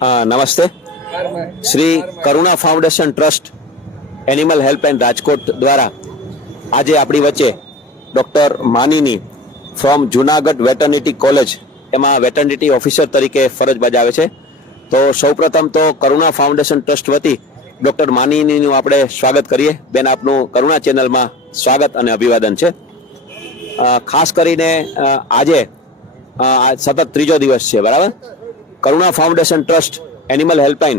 નમસ્તે Shri Karuna foundation trust animal helpline Rajkot દ્વારા આજે આપણી વચ્ચે doctor Manini from Junagadh veterinary college એમાં વેટર્નિટી ઓફિસર તરીકે ફરજ બજાવે છે તો સૌપ્રથમ તો કરુણા ફાઉન્ડેશન ટ્રસ્ટ વતી ડૉક્ટર માનીનીનું આપણે સ્વાગત કરીએ। બેન, આપનું કરુણા ચેનલમાં સ્વાગત અને અભિવાદન છે। ખાસ કરીને આજે સતત ત્રીજો દિવસ છે, બરાબર? Karuna foundation trust animal helpline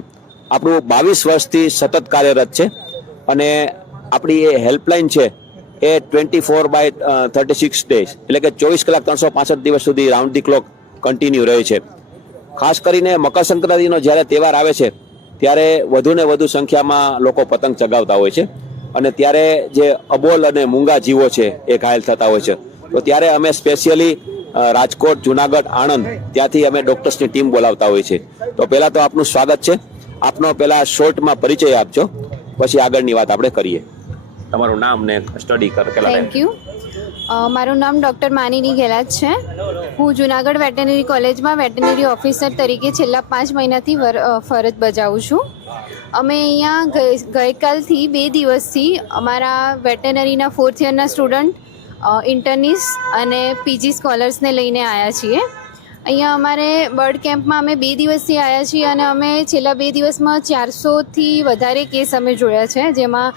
આપણું બાવીસ વર્ષથી સતત કાર્યરત છે અને આપણી એ હેલ્પલાઇન છે એ twenty four by thirty six days એટલે કે ચોવીસ કલાક ત્રણસો પાસઠ દિવસ સુધી રાઉન્ડ ધી ક્લોક કન્ટિન્યુ રહે છે. ખાસ કરીને મકર સંક્રાંતિનો જ્યારે તહેવાર આવે છે, ત્યારે વધુને વધુ સંખ્યામાં લોકો પતંગ ચગાવતા હોય છે. અને ત્યારે જે અબોલ અને મૂંગા જીવો છે, એ ઘાયલ થતા હોય છે. તો ત્યારે અમે સ્પેશિયલી રાજકોટ, જુનાગઢ, આણંદ ત્યાંથી અમે ડોક્ટર્સની ટીમ બોલાવતા હોય છે તો પહેલાં તો આપનું સ્વાગત છે. આપનો પહેલાં શોર્ટમાં પરિચય આપજો. પછી આગળની વાત આપણે કરીએ. તમારું નામ ને સ્ટડી કર કેટલા થેન્ક યુ મારું નામ ડૉક્ટર માનીની ગેલાજ છે. હું જુનાગઢ વેટરનરી કોલેજમાં વેટરનરી ઓફિસર તરીકે છેલ્લા પાંચ મહિનાથી ફરજ બજાવું છું. અમે અહીંયા ગઈ- ગઈકાલથી બે દિવસથી અમારા વેટરનરીના ફોર્થ યરના સ્ટુડન્ટ ઇન્ટર્નિસ અને પીજી સ્કોલર્સને લઈને આવ્યા છીએ. અહીંયા અમારે બર્ડ કેમ્પમાં અમે બે દિવસથી આવ્યા છીએ અને અમે છેલ્લા બે દિવસમાં ચારસોથી વધારે કેસ અમે જોયા છે. જેમાં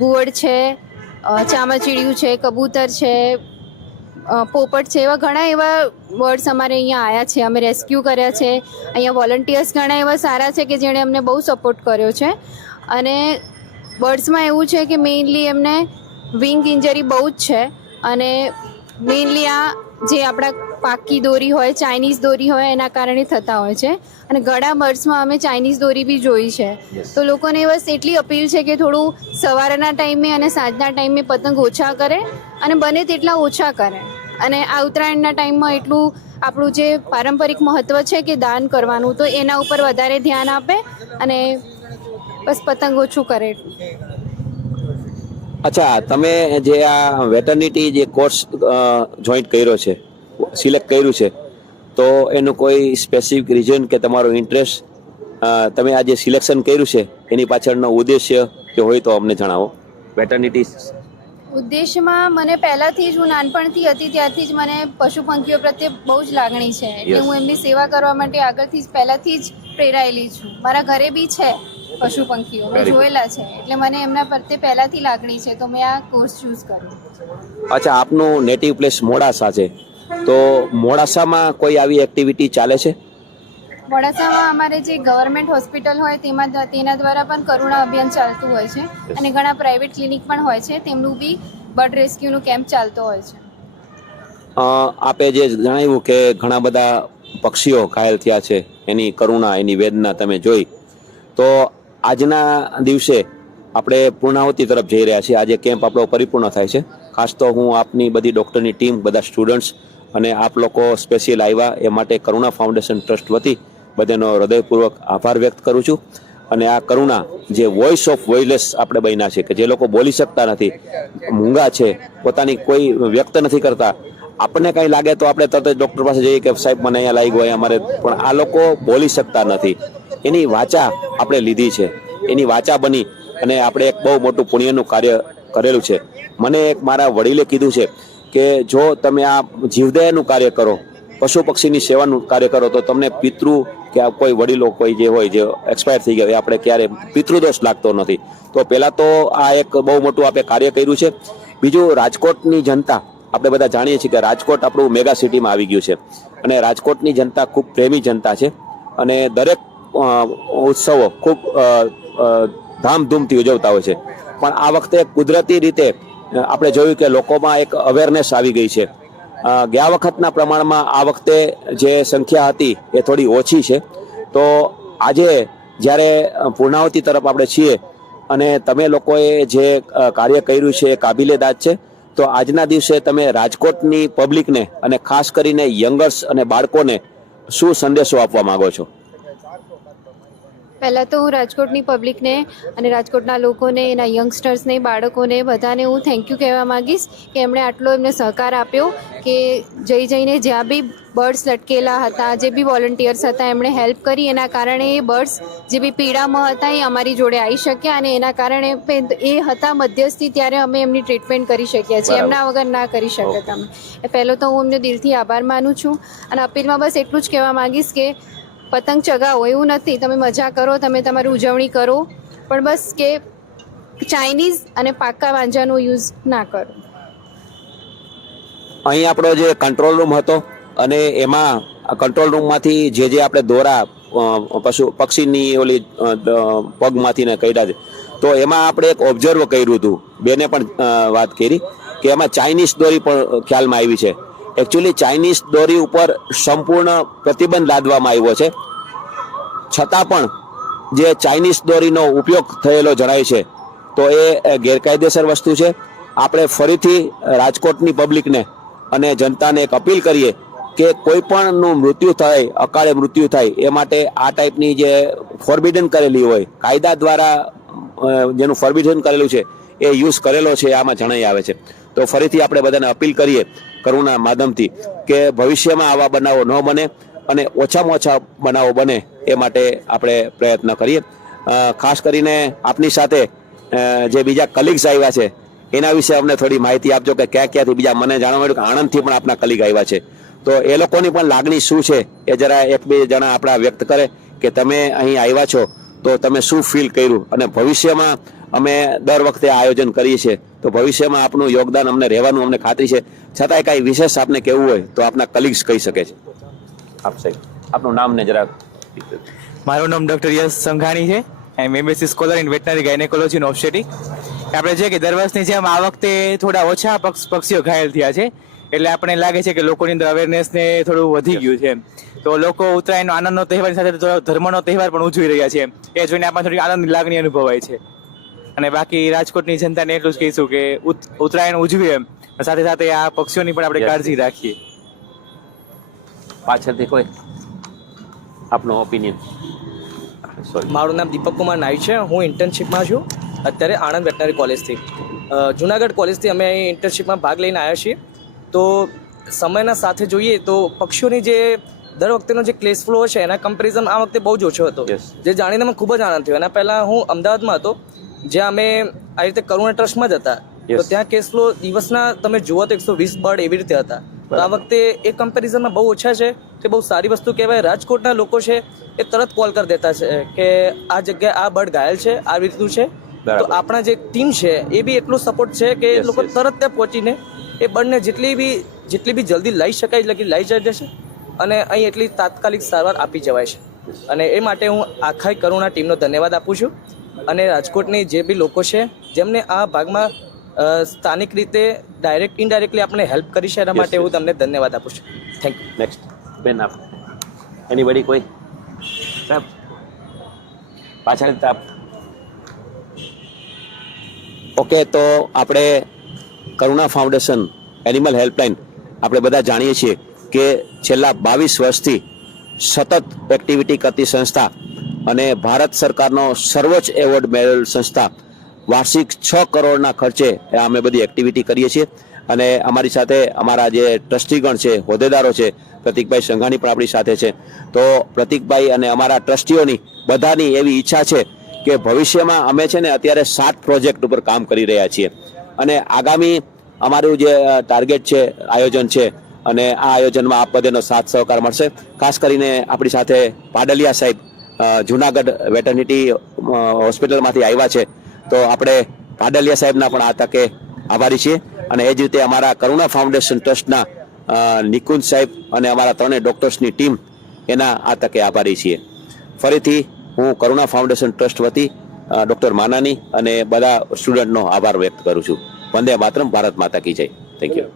ગુવડ છે ચામાચીડિયું છે, કબૂતર છે પોપટ છે એવા ઘણા એવા બર્ડ્સ અમારે અહીંયા આવ્યા છે. અમે રેસ્ક્યુ કર્યા છે. અહીંયા વોલન્ટિયર્સ ઘણા એવા સારા છે કે જેણે અમને બહુ સપોર્ટ કર્યો છે. અને બર્ડ્સમાં એવું છે કે મેઇનલી એમને વિંગ ઇન્જરી બહુ જ છે. અને મેઇનલી આ જે આપણા પાકી દોરી હોય ચાઇનીઝ દોરી હોય એના કારણે થતા હોય છે. અને ઘણા બર્ડ્સમાં અમે ચાઇનીઝ દોરી બી જોઈ છે. તો લોકોને બસ એટલી અપીલ છે કે થોડું સવારના ટાઈમે અને સાંજના ટાઈમે પતંગ ઓછા કરે અને બને તેટલા ઓછા કરે. અને આ ઉત્તરાયણના ટાઈમમાં એટલું આપણું જે પારંપરિક મહત્ત્વ છે કે દાન કરવાનું તો એના ઉપર વધારે ધ્યાન આપે અને બસ પતંગ ઓછું કરે. અચ્છા તમે જે આ વેટર્નિટી જે કોર્સ જોઈન્ટ કર્યો છે સિલેક્ટ કર્યું છે તો એનું કોઈ સ્પેસિફિક રીઝન કે તમારો ઇન્ટરેસ્ટ તમે આ જે સિલેક્શન કર્યું છે એની પાછળનો ઉદ્દેશ્ય કે હોય તો અમને જણાવો. વેટર્નિટી ઉદ્દેશમાં મને પહેલાંથી જ હું નાનપણથી હતી ત્યારથી જ મને પશુ પંખીઓ પ્રત્યે બહુ જ લાગણી છે. એટલે હું એમની સેવા કરવા માટે આગળથી જ પહેલાંથી જ પ્રેરાયેલી છું. મારા ઘરે બી છે. પશુ પંખીઓ મેં જોયેલા છે. એટલે મને એમના પ્રત્યે પહેલાંથી લાગણી છે તો મેં આ કોર્સ ચૂઝ કર્યો. અચ્છા આપનું નેટિવ પ્લેસ મોડાસા છે. તો મોડાસામાં કોઈ આવી એક્ટિવિટી ચાલે છે? મોડાસામાં અમારે જે ગવર્મેન્ટ હોસ્પિટલ હોય તેમાં તેના દ્વારા પણ કરુણા અભિયાન ચાલતું હોય છે. અને ઘણા પ્રાઇવેટ ક્લિનિક પણ હોય છે. તેમનું બી બર્ડ રેસ્ક્યુનું કેમ્પ ચાલતો હોય છે. આપે જે જણાવ્યું કે ઘણા બધા પક્ષીઓ ઘાયલ થયા છે. એની કરુણા એની વેદના તમે જોઈ. તો આજના દિવસે આપણે પૂર્ણાહુતિ તરફ જઈ રહ્યા છીએ. આજે કેમ્પ આપણો પરિપૂર્ણ થાય છે. ખાસ તો હું આપની બધી ડૉક્ટરની ટીમ, બધા સ્ટુડન્ટ્સ અને આપ લોકો સ્પેશિયલ આવ્યા એ માટે કરુણા ફાઉન્ડેશન ટ્રસ્ટ વતી બધાનો હૃદયપૂર્વક આભાર વ્યક્ત કરું છું. અને આ કરુણા જે વોઇસ ઓફ વોઇસલેસ આપણે બન્યા છે કે જે લોકો બોલી શકતા નથી, મૂંગા છે, પોતાની કોઈ વ્યક્ત નથી કરતા. આપણને કંઈ લાગે તો આપણે તરત જ ડૉક્ટર પાસે જઈએ કે સાહેબ, મને અહીંયા લાગી હોય અમારે, પણ આ લોકો બોલી શકતા નથી. એની વાચા આપણે લીધી છે. એની વાચા બની અને આપણે એક બહુ મોટું પુણ્યનું કાર્ય કરેલું છે. મને એક મારા વડીલે કીધું છે કે જો તમે આ જીવદયાનું કાર્ય કરો, પશુ પક્ષીની સેવાનું કાર્ય કરો, તો તમને પિતૃ કે કોઈ વડીલો કોઈ જે હોય જે એક્સપાયર થઈ ગયા હોય, આપણે ક્યારે પિતૃદોષ લાગતો નથી. તો પહેલાં તો આ એક બહુ મોટું આપણે કાર્ય કર્યું છે. બીજું રાજકોટની જનતા, આપણે બધા જાણીએ છીએ કે રાજકોટ આપણું મેગા સિટીમાં આવી ગયું છે. અને રાજકોટની જનતા ખૂબ પ્રેમી જનતા છે. અને દરેક ઉત્સવો ખૂબ ધામધૂમથી ઉજવતા હોય છે. પણ આ વખતે કુદરતી રીતે આપણે જોયું કે લોકોમાં એક અવેરનેસ આવી ગઈ છે. ગયા વખતના પ્રમાણમાં આ વખતે જે સંખ્યા હતી એ થોડી ઓછી છે. તો આજે જ્યારે પૂર્ણાવતી તરફ આપણે છીએ અને તમે લોકોએ જે કાર્ય કર્યું છે એ કાબિલે દાદ છે, તો આજના દિવસે તમે રાજકોટની પબ્લિકને અને ખાસ કરીને યંગર્સ અને બાળકોને શું સંદેશો આપવા માગો છો? પહેલાં તો હું રાજકોટની પબ્લિકને અને રાજકોટના લોકોને એના યંગસ્ટર્સને બાળકોને બધાને હું થેન્ક યુ કહેવા માંગીશ કે એમણે આટલો એમને સહકાર આપ્યો કે જઈ જઈને જ્યાં બી બર્ડ્સ લટકેલા હતા જે બી વોલન્ટિયર્સ હતા એમણે હેલ્પ કરી. એના કારણે એ બર્ડ્સ જે બી પીડામાં હતા એ અમારી જોડે આવી શક્યા અને એના કારણે એ હતા મધ્યસ્થી ત્યારે અમે એમની ટ્રીટમેન્ટ કરી શક્યા છીએ. એમના વગર ના કરી શકતા અમે. પહેલો તો હું એમને દિલથી આભાર માનું છું અને અપીલમાં બસ એટલું જ કહેવા માંગીશ કે પતંગ ચગાવો, એવું નથી. તમે મજા કરો, તમે તમારી ઉજવણી કરો. પણ બસ કે ચાઇનીઝ અને પાક્કા વાંજાનો યુઝ ના કરો. અહીં આપણો જે કંટ્રોલ રૂમ હતો અને એમાં કંટ્રોલ રૂમમાંથી જે જે આપણે દોરા પશુ, પક્ષીની ઓલી પગમાંથી ને કર્યા છે, તો એમાં આપણે એક ઓબ્ઝર્વ કર્યું હતું. બેને પણ વાત કરી કે એમાં ચાઇનીઝ દોરી પણ ખ્યાલમાં આવી છે. એકચ્યુઅલી ચાઇનીઝ દોરી ઉપર સંપૂર્ણ પ્રતિબંધ લાદવામાં આવ્યો છે. છતાં પણ જે ચાઇનીઝ દોરીનો ઉપયોગ થયેલો જણાય છે, તો એ ગેરકાયદેસર વસ્તુ છે. આપણે ફરીથી રાજકોટની પબ્લિકને અને જનતાને એક અપીલ કરીએ કે કોઈ પણનું મૃત્યુ થાય, અકાળે મૃત્યુ થાય, એ માટે આ ટાઈપની જે ફોરબિડન કરેલી હોય, કાયદા દ્વારા જેનું ફોરબિડન કરેલું છે, એ યુઝ કરેલો છે, આમાં જણાઈ આવે છે. તો ફરીથી આપણે બધાને અપીલ કરીએ કરુણા માધ્યમથી કે ભવિષ્યમાં આવા બનાવો ન બને અને ઓછામાં ઓછા બનાવો બને એ માટે આપણે પ્રયત્ન કરીએ. ખાસ કરીને આપની સાથે જે બીજા કલીગ્સ આવ્યા છે, એના વિશે અમને થોડી માહિતી આપજો કે ક્યાં ક્યાંથી બીજા મને જાણવા મળ્યું કે આણંદથી પણ આપના કલીગ આવ્યા છે. તો એ લોકોની પણ લાગણી શું છે એ જરા એક બે જણા આપણા વ્યક્ત કરે કે તમે અહીં આવ્યા છો તો તમે શું ફીલ કર્યું? અને ભવિષ્યમાં અમે દર વખતે આયોજન કરીએ છીએ. તો ભવિષ્યમાં આપનું યોગદાન અમને રહેવાનું અમને ખાતરી છે. છતાંય કાંઈ વિશેષ આપને કહેવું હોય, તો આપના કલીગ્સ કહી શકે છે. આપ આપનું નામ ને જરા મારું નામ ડૉક્ટર યશ સંઘાણી છે. એમ MSc scholar in veterinary gynaecology in obstetrics આપણે છે કે દર વર્ષની જેમ આ વખતે થોડા ઓછા પક્ષ પક્ષીઓ ઘાયલ થયા છે. એટલે આપણને લાગે છે કે લોકોની અંદર અવેરનેસ ને થોડું વધી ગયું છે. તો લોકો ઉત્તરાયણનો આનંદનો તહેવારની સાથે ધર્મનો તહેવાર પણ ઉજવી રહ્યા છે. એ જોઈને આપણને થોડી આનંદની લાગણી અનુભવાય છે. અને બાકી રાજકોટની જનતાને એટલું જ કહીશું કે ઉત- ઉત્તરાયણ ઉજવીએ એમ. સાથે સાથે આ પક્ષીઓની પણ આપણે કાળજી રાખીએ. પાછળથી કોઈ? આપનો ઓપિનિયન સોરી મારું નામ દીપક કુમાર નાઈ છે. હું ઇન્ટર્નશિપમાં છું. અત્યારે આણંદ વેટનરી કોલેજથી. જુનાગઢ કોલેજથી અમે અહીં ઇન્ટર્નશિપમાં ભાગ લઈને આવ્યા છીએ. તો સમયના સાથે જોઈએ તો પક્ષીઓની જે દર વખતેનો જે ક્લેસ ફ્લો છે એના કમ્પેરિઝન આ વખતે બહુ જ ઓછો હતો. જે જાણીને મને ખૂબ જ આનંદ થયો. એના પહેલાં હું અમદાવાદમાં હતો. જ્યાં અમે આ રીતે કરુણા ટ્રસ્ટમાં જ હતા. તો ત્યાં કેસ ફ્લો દિવસના તમે જુઓ તો એકસો વીસ બર્ડ એવી રીતે હતા. તો આ વખતે એ કમ્પેરિઝનમાં બહુ ઓછા છે તે બહુ સારી વસ્તુ કહેવાય. રાજકોટના લોકો છે એ તરત કોલ કરી દેતા છે કે આ જગ્યાએ આ બર્ડ ઘાયલ છે આ રીતનું છે. તો આપણા જે ટીમ છે એ બી એટલો સપોર્ટ છે કે એ લોકો તરત ત્યાં પહોંચીને એ બર્ડને જેટલી બી જેટલી બી જલ્દી લઈ શકાય એટલી લઈ જાય જશે અને અહીં એટલી તાત્કાલિક સારવાર આપી જવાય છે. અને એ માટે હું આખા કરુણા ટીમનો ધન્યવાદ આપું છું. અને રાજકોટની જે બી લોકો છે જેમને આ ભાગમાં સ્થાનિક રીતે ડાયરેક્ટ ઇનડાયરેક્ટલી આપણે હેલ્પ કરી છે એના માટે હું તમને ધન્યવાદ આપું છું. થેન્ક યુ નેક્સ્ટ બેન આપ. એનીબડી કોઈ? સાહેબ. પાછળ આપ. ઓકે તો આપણે કરુણા ફાઉન્ડેશન એનિમલ હેલ્પલાઇન આપણે બધા જાણીએ છીએ કે છેલ્લા બાવીસ વર્ષથી સતત એક્ટિવિટી કરતી સંસ્થા અને ભારત સરકારનો સર્વોચ્ચ એવોર્ડ મેળવેલ સંસ્થા વાર્ષિક છ કરોડના ખર્ચે અમે બધી એક્ટિવિટી કરીએ છીએ. અને અમારી સાથે અમારા જે ટ્રસ્ટીગણ છે, હોદ્દેદારો છે, પ્રતિકભાઈ સંઘાણી પણ આપણી સાથે છે. તો પ્રતિકભાઈ અને અમારા ટ્રસ્ટીઓની બધાની એવી ઈચ્છા છે કે ભવિષ્યમાં અમે છે ને અત્યારે સાત પ્રોજેક્ટ ઉપર કામ કરી રહ્યા છીએ. અને આગામી અમારું જે ટાર્ગેટ છે, આયોજન છે, અને આ આયોજનમાં આપ બધાનો સાથ સહકાર મળશે. ખાસ કરીને આપણી સાથે પાડલિયા સાહેબ જુનાગઢ વેટર્નિટી હોસ્પિટલમાંથી આવ્યા છે. તો આપણે પાડલિયા સાહેબના પણ આ તકે આભારી છીએ. અને એ જ રીતે અમારા કરુણા ફાઉન્ડેશન ટ્રસ્ટના નિકુંજ સાહેબ અને અમારા ત્રણેય ડોક્ટર્સની ટીમ એના આ તકે આભારી છીએ. ફરીથી હું કરુણા ફાઉન્ડેશન ટ્રસ્ટ વતી ડૉક્ટર માનાની અને બધા સ્ટુડન્ટનો આભાર વ્યક્ત કરું છું. વંદે માતરમ, ભારત માતા કી જય. Thank you